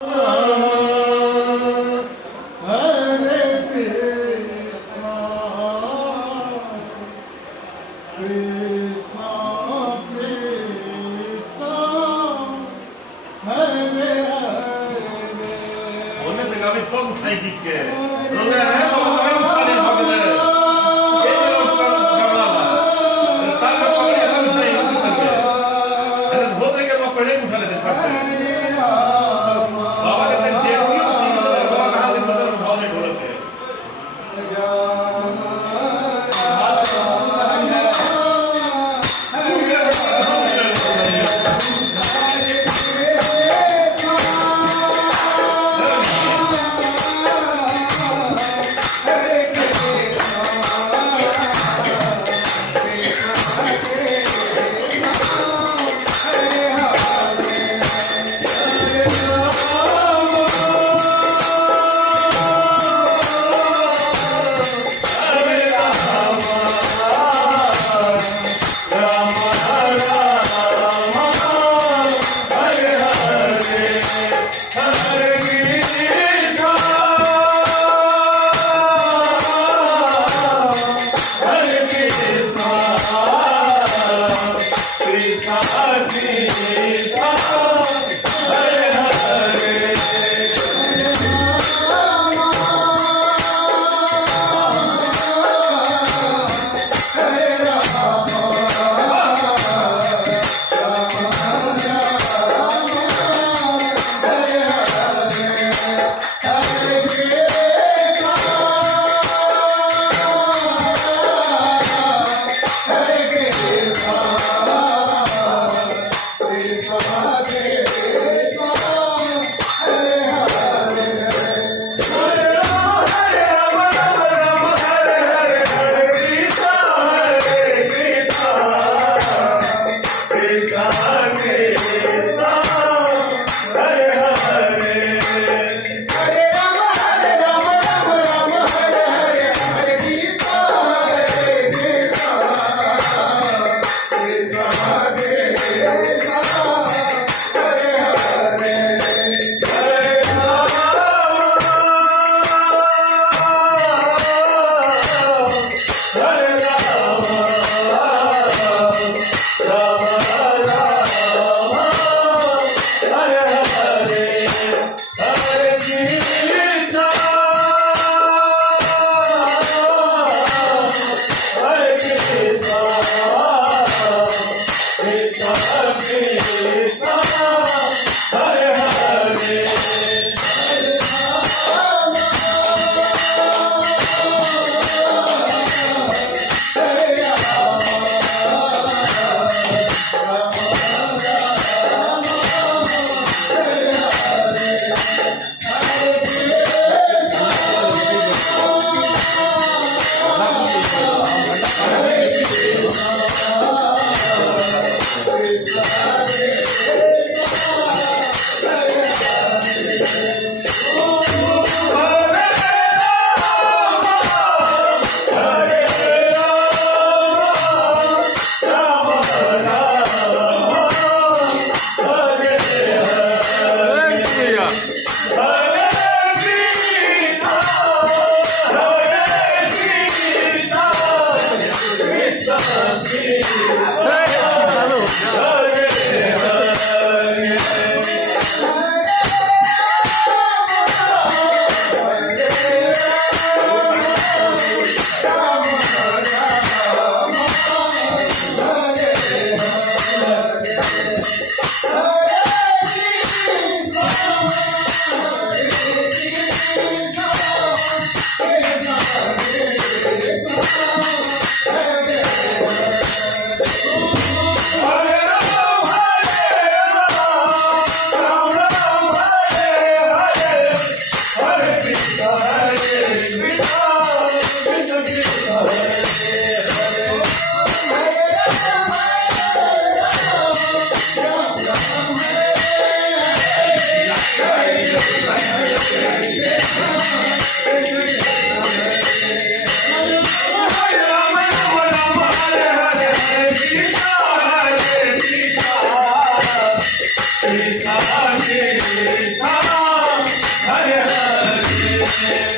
Onde pegava e pão, sai de que? Não era, não era. Oh, Yes.